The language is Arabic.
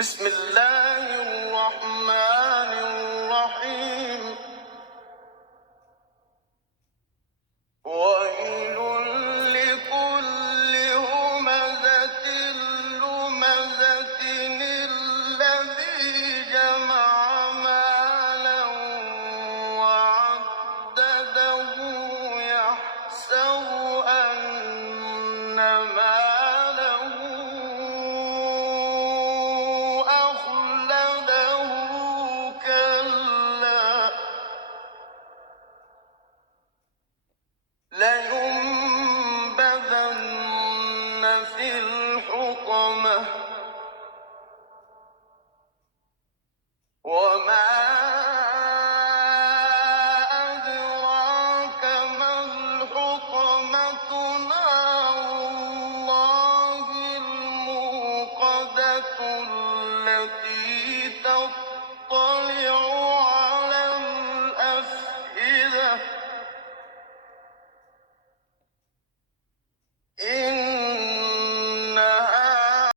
بسم الله الرحمن الرحيم. ويل لكل همزة لمزة الذي جمع مالا وعدده يحسب أن ماله أخلده كلا لينبذن في الحطمة وما أدراك ما الحطمة نار الله الموقدة التي تطلع على الأفئدة